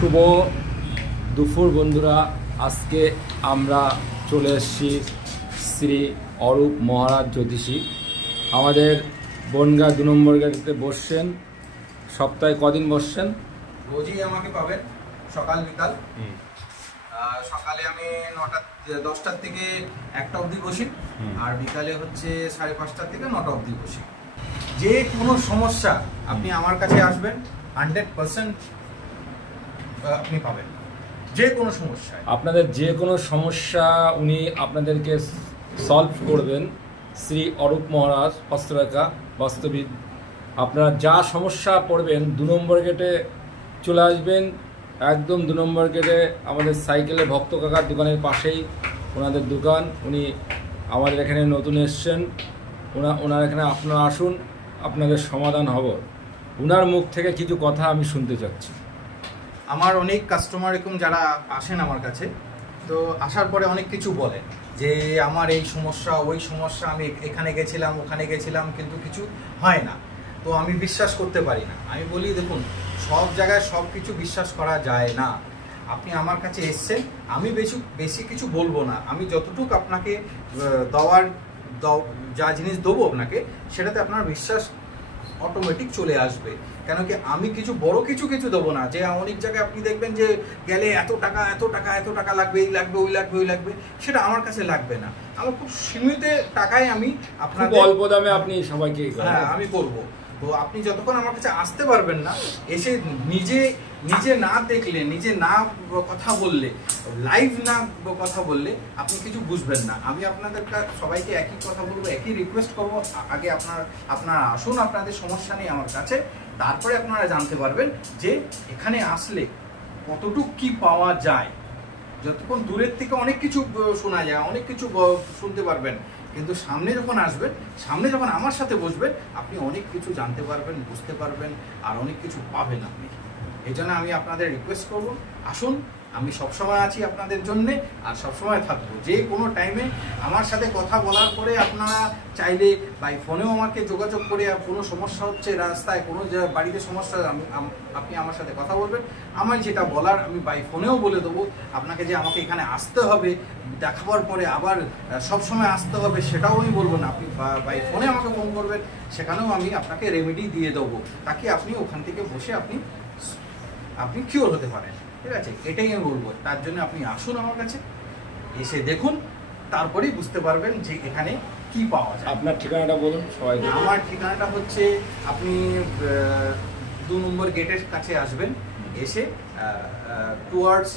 শুভ দুপুর বন্ধুরা, আজকে আমরা চলে এসেছি শ্রী অরূপ মহারাজ জ্যোতিষী। আমাদের বনগা 2 নম্বর গেটে বসছেন। সপ্তাহে কদিন বসছেন? রোজই আমাকে পাবেন, সকাল বিকাল। সকালে আমি 10টার থেকে 1টা অবধি বসি, আর বিকালে হচ্ছে 5:30 থেকে 9টা অবধি বসি। যে কোনো সমস্যা আপনি আমার কাছে আসবেন, 100% আপনি পাবেন। যে কোনো সমস্যা, আপনাদের যে কোনো সমস্যা উনি আপনাদেরকে সলভ করবেন। শ্রী অরূপ মহারাজ হস্তরেখা বাস্তবিক। আপনারা যা সমস্যা পড়বেন 2 নম্বর গেটে চলে আসবেন। একদম 2 নম্বর গেটে আমাদের সাইকেলে ভক্ত কাকার দোকানের পাশেই ওনাদের দোকান। উনি আমাদের এখানে নতুন এসছেন। ওনার এখানে আপনারা আসুন, আপনাদের সমাধান হবে। ওনার মুখ থেকে কিছু কথা আমি শুনতে চাচ্ছি। আমার অনেক কাস্টমার এরকম যারা আসেন আমার কাছে, তো আসার পরে অনেক কিছু বলেন যে আমার এই সমস্যা ওই সমস্যা, আমি এখানে গেছিলাম ওখানে গেছিলাম কিন্তু কিছু হয় না, তো আমি বিশ্বাস করতে পারি না। আমি বলি দেখুন, সব জায়গায় সব কিছু বিশ্বাস করা যায় না। আপনি আমার কাছে এসছেন, আমি বেশি কিছু বলবো না। আমি যতটুকু আপনাকে যা জিনিস দেবো আপনাকে, সেটাতে আপনার বিশ্বাস অটোমেটিক চলে আসবে। কেন কি আমি কিছু বড় কিছু দেবো না, যে অনেক জায়গায় আপনি দেখবেন যে গেলে এত টাকা লাগবে, এই লাগবে ওই লাগবে ওই লাগবে, সেটা আমার কাছে লাগবে না। আমার খুব সীমিত টাকায় আমি আপনাকে অল্প দামে আপনি সবাইকে আমি করবো। তো আপনি যতক্ষণ আমার কাছে আসতে পারবেন না, এসে নিজে না দেখলে, নিজে না কথা বললে, লাইভ না কথা বললে আপনি কিছু বুঝবেন না। আমি আপনাদের সবাইকে একই কথা বলবো, একই রিকোয়েস্ট করবো, আগে আপনারা আসুন, আপনাদের সমস্যা নেই আমার কাছে। তারপরে আপনারা জানতে পারবেন যে এখানে আসলে কতটুকু কি পাওয়া যায়। যতক্ষণ দূরের থেকে অনেক কিছু শোনা যায়, অনেক কিছু শুনতে পারবেন, কিন্তু সামনে যখন আসবেন, সামনে যখন আমার সাথে বসবেন, আপনি অনেক কিছু জানতে পারবেন, বুঝতে পারবেন, আর অনেক কিছু পাবেন আপনি। এই জন্য আমি আপনাদের রিকোয়েস্ট করব, আসুন। আমি সবসময় আছি আপনাদের জন্যে, আর সবসময় থাকবো। যে কোনো টাইমে আমার সাথে কথা বলার পরে আপনারা চাইলে বাই ফোনেও আমাকে যোগাযোগ করে, কোনো সমস্যা হচ্ছে রাস্তায়, কোনো বাড়িতে সমস্যা, আপনি আমার সাথে কথা বলবেন। আমার যেটা বলার আমি বাই ফোনেও বলে দেবো। আপনাকে যে আমাকে এখানে আসতে হবে, দেখাবার পরে আবার সবসময় আসতে হবে, সেটাও আমি বলবো না। আপনি বাই ফোনে আমাকে ফোন করবেন, সেখানেও আমি আপনাকে রেমেডি দিয়ে দেবো, তাকে আপনি ওখান থেকে বসে আপনি কিওর হতে পারেন। ঠিক আছে, এটাই আমি বলবো। তার জন্য আপনি আসুন আমার কাছে, এসে দেখুন, তারপরেই বুঝতে পারবেন যে এখানে কি পাওয়া যায়। আপনার ঠিকানাটা বলুন সবাই। আমার ঠিকানাটা হচ্ছে, আপনি 2 নম্বর গেটের কাছে আসবেন, এসে টুয়ার্ডস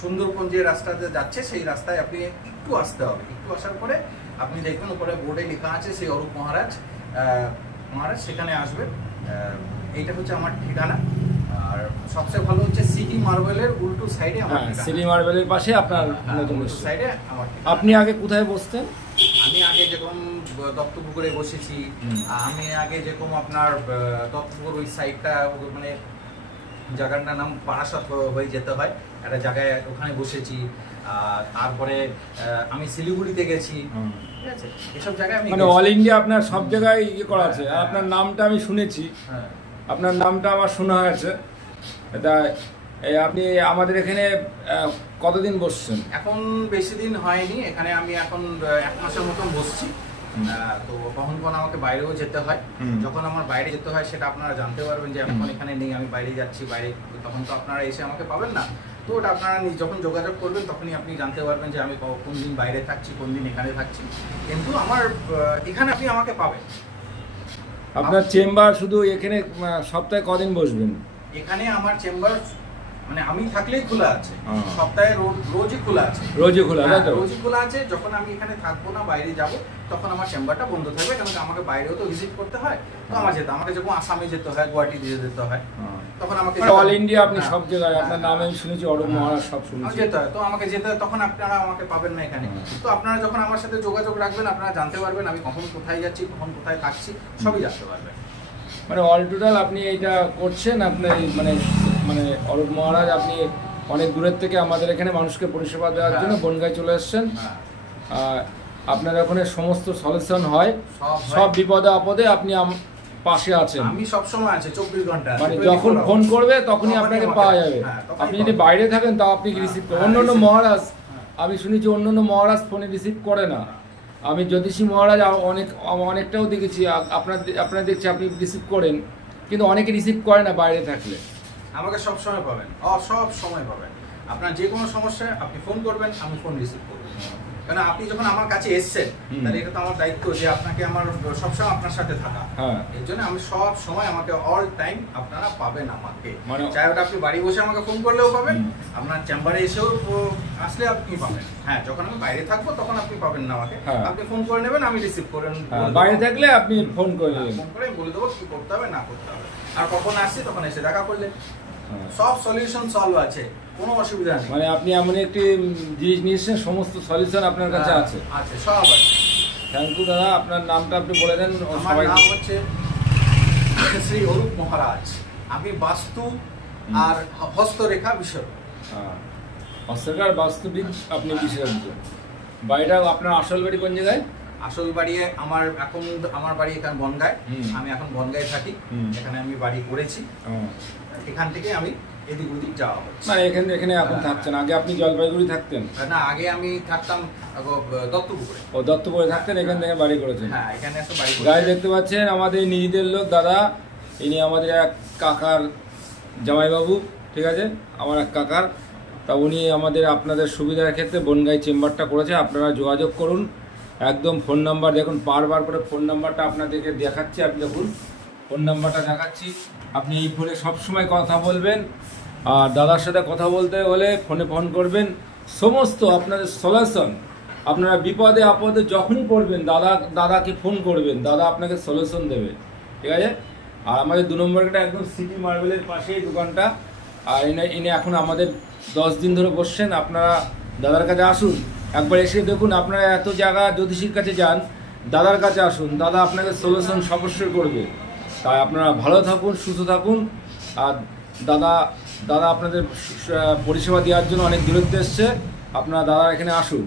সুন্দরবন যে রাস্তাতে যাচ্ছে, সেই রাস্তায় আপনি একটু আসতে হবে। একটু আসার পরে আপনি দেখবেন উপরে বোর্ডে লেখা আছে সেই অরূপ মহারাজ, সেখানে আসবেন। এইটা হচ্ছে আমার ঠিকানা। আর সবচেয়ে ভালো হচ্ছে সিটি মার্বেলের উল্টো সাইডে আমার ঠিকানা। সিটি মার্বেলের পাশে আপনার নতুন সাইডে আমার ঠিকানা। আপনি আগে কোথায় বসতেন? আমি আগে যেরকম দত্তপুকুরে বসেছি, আমি আগে যেরকম আপনার দত্তপুকুর ওই সাইডটা, মানে জায়গাটার নাম বারাসাত হয়ে যেতে হয়, একটা জায়গায় ওখানে বসেছি। তারপরে আমি শিলিগুড়িতে গেছি। ঠিক আছে, এসব জায়গায় আমি মানে অল ইন্ডিয়া আপনার সব জায়গায় ইয়ে করা আছে। আপনার নামটা আমি শুনেছি, আপনার নামটা আমার শোনা হয়েছে। এটা আপনি আমাদের এখানে কতদিন বসছেন? এখন বেশি দিন হয়নি, এখানে আমি এখন 1 মাসের মতন বসছি। তো কখন আমাকে বাইরেও যেতে হয়। যখন আমার বাইরে যেতে হয় সেটা আপনারা জানতে পারবেন যে এখন এখানে নেই, আমি বাইরে যাচ্ছি। বাইরে তখন তো আপনারা এসে আমাকে পাবেন না। তো ওটা আপনারা যখন যোগাযোগ করবেন তখনই আপনি জানতে পারবেন যে আমি কোন দিন বাইরে থাকছি, কোন দিন এখানে থাকছি। কিন্তু আমার এখানে আপনি আমাকে পাবেন। আপনার চেম্বার শুধু এখানে সপ্তাহে কদিন বসবেন? এখানে আমার চেম্বার মানে আমি থাকলেই খোলা আছে, সপ্তাহে রোজই খোলা আছে। রোজই খোলা আছে? রোজই খোলা আছে। যখন আমি এখানে থাকবো না, বাইরে যাব, তখন আমার চেম্বারটা বন্ধ থাকবে। কারণ আমাকে বাইরেও তো ভিজিট করতে হয়। তো আমাকে যখন আসামে যেতে হয়, গুয়াহাটি দিয়ে যেতে হয়, তখন আমাকে অল ইন্ডিয়া আপনি সব জায়গায়, আপনার নাম আমি শুনেছি, অরূপ মহারাজ সব শুনেছি। যেতে হয়, তো আমাকে যেতে হয়, তখন আপনারা আমাকে পাবেন না এখানে। তো আপনারা যখন আমার সাথে যোগাযোগ রাখবেন, আপনারা জানতে পারবেন আমি কখন কোথায় যাচ্ছি, কখন কোথায় থাকছি, সবই জানতে পারবেন। মানে অল টোটাল আপনি এইটা করছেন। আপনি মানে অরূপ মহারাজ, আপনি অনেক দূরের থেকে আমাদের এখানে মানুষকে পরিষেবা দেওয়ার জন্য বনগাঁয় চলে এসছেন। আপনার ওখানে সমস্ত সলিউশন হয়, সব বিপদে আপদে আপনি পাশে আছেন, আমি সব সময় আছি 24 ঘন্টা, মানে যখন ফোন করবে তখনই আপনাকে পাওয়া যাবে। আপনি যদি বাইরে থাকেন তাও আপনি রিসিভ করেন। অন্যান্য মহারাজ আমি শুনেছি অন্যান্য মহারাজ ফোনে রিসিভ করে না। আমি জ্যোতিষী মহারাজ অনেকটাও দেখেছি, আপনার দেখছি আপনি রিসিভ করেন, কিন্তু অনেকে রিসিভ করে না বাইরে থাকলে। আমাকে সব সময় পাবেন, সব সময় পাবেন। আপনার যে কোনো সমস্যা আপনি ফোন করবেন, আমি ফোন রিসিভ করব। কারণ আপনি যখন আমার কাছে এসেছেন, তাহলে এটা তো আমার দায়িত্ব যে আপনাকে আমার সবসময় আপনার সাথে থাকা। এর জন্য আমি সব সময়, আমাকে অল টাইম আপনারা পাবেন আমাকে। চাই ওটা আপনি বাড়ি বসে আমাকে ফোন করলেও পাবেন, আপনার চেম্বারে এসেও আসলে আপনি পাবেন। হ্যাঁ, যখন আমি বাইরে থাকবো তখন আপনি পাবেন না আমাকে, আপনি ফোন করে নেবেন, আমি রিসিভ করেন। বাইরে থাকলে আপনি ফোন করে ফোন করে বলে দেবো কি করতে হবে না করতে হবে, আর কখন আসছি তখন এসে দেখা করলেন। সব সলিউশন সলভ আছে, কোনো অসুবিধা নেই। মানে আপনি এমন একটি জিনিস নিয়েছেন, সমস্ত সলিউশন আপনার কাছে আছে। আছে, সব আছে। থ্যাংক ইউ দাদা। আপনার নামটা আপনি বলে দেন। আমার নাম হচ্ছে শ্রী অরূপ মহারাজ। আমি বাস্তু আর হস্তরেখা বিশেষজ্ঞ। হস্তরেখার বাস্তুবিদ আপনি বিশেষজ্ঞ। বাড়িটা আপনার আসল বাড়ি কোন জায়গায়? আসল বাড়ি আমার বাড়ি এখানে বনগাঁয়। আমি এখন বনগাঁয় থাকি, এখানে আমি বাড়ি করেছি। এখান থেকে আমি এদিক ওদিক যাওয়া হচ্ছে। মানে এখানে এখন থাকছেন, আগে আপনি জলপাইগুড়ি থাকতেন? না, আগে আমি থাকতাম দত্তপুকুরে। ও, দত্তপুরে থাকতেন, এখান থেকে বাড়ি করেছেন? হ্যাঁ, এখানে একটা বাড়ি। গায়ে দেখতে পাচ্ছেন আমাদের নিজেদের লোক দাদা, ইনি আমাদের এক কাকার জামাইবাবু, ঠিক আছে, আমার এক কাকার। তা উনি আপনাদের সুবিধার ক্ষেত্রে বনগাঁই চেম্বারটা করেছে। আপনারা যোগাযোগ করুন। একদম ফোন নাম্বার দেখুন, বারবার করে ফোন নাম্বারটা আপনাদেরকে দেখাচ্ছি। আপনি দেখুন ফোন নাম্বারটা দেখাচ্ছি, আপনি এই ফোনে সবসময় কথা বলবেন। আর দাদার সাথে কথা বলতে হলে ফোন করবেন। সমস্ত আপনাদের সলিউশন, আপনারা বিপদে আপদে যখনই পড়বেন দাদাকে ফোন করবেন, দাদা আপনাকে সলিউশন দেবে, ঠিক আছে। আর আমাদের 2 নম্বর গেটে একদম সিটি মার্বেলের পাশেই দোকানটা। আর ইনি এখন আমাদের 10 দিন ধরে বসছেন। আপনারা দাদার কাছে আসুন, একবার এসে দেখুন। আপনারা এত জায়গা জ্যোতিষীর কাছে যান, দাদার কাছে আসুন, দাদা আপনাকে সলিউশন অবশ্যই করবে। তাই আপনারা ভালো থাকুন, সুস্থ থাকুন। আর দাদা আপনাদের পরিষেবা দেওয়ার জন্য অনেক দূরত্বে এসছে। আপনারা দাদার এখানে আসুন।